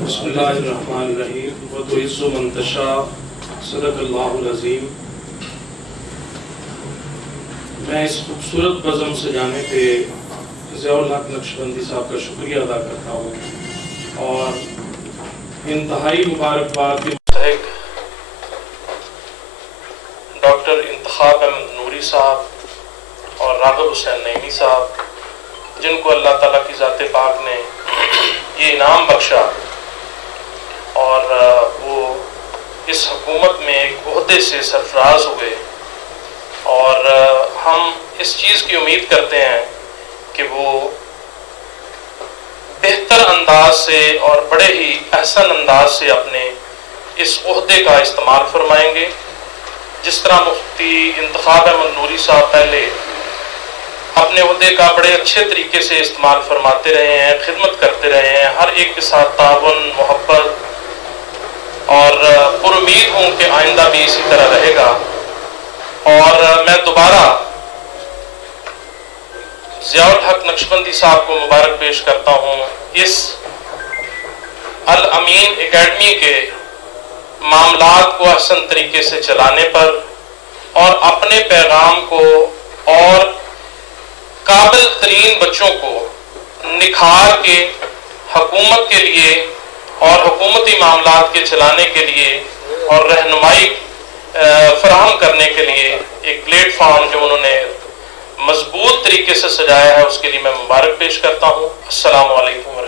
बिस्मिल्लाहिर्रहमानिर्रहीम व तुइज़्ज़ु मन तशा सदक़ल्लाहुल अज़ीम। मैं इस खूबसूरत बज़म सजाने पे ज़ियाउल हक़ नक्शबंदी साहब का शुक्रिया अदा करता हूँ और इंतहाई मुबारकबाद के मुस्तहिक़ डॉक्टर इंतखाब अहमद नूरी साहब और राग़िब हुसैन नईमी साहब, जिनको अल्लाह ताला की ज़ात पाक ने ये इनाम बख्शा और वो इस हुकूमत में एक ओहदे से सरफराज हुए। और हम इस चीज़ की उम्मीद करते हैं कि वो बेहतर अंदाज से और बड़े ही अहसन अंदाज से अपने इस ओहदे का इस्तेमाल फरमाएंगे। जिस तरह मुफ्ती इंतखाब अहमद नूरी साहब पहले अपने ओहदे का बड़े अच्छे तरीके से इस्तेमाल फरमाते रहे हैं, खिदमत करते रहे हैं, हर एक के साथ तावन मोहब्बत, और पुरुम्मीद हूँ कि आइंदा भी इसी तरह रहेगा। और मैं दोबारा ज़ियाउल हक़ नक्शबंदी साहब को मुबारक पेश करता हूँ इस अल अमीन एकेडमी के मामलात को अहसन तरीके से चलाने पर और अपने पैगाम को और काबिल तरीन बच्चों को निखार के हुकूमत के लिए और हुकूमती मामलात के चलाने के लिए और रहनुमाई फराहम करने के लिए एक प्लेटफॉर्म जो उन्होंने मजबूत तरीके से सजाया है, उसके लिए मैं मुबारक पेश करता हूँ। अस्सलामु अलैकुम।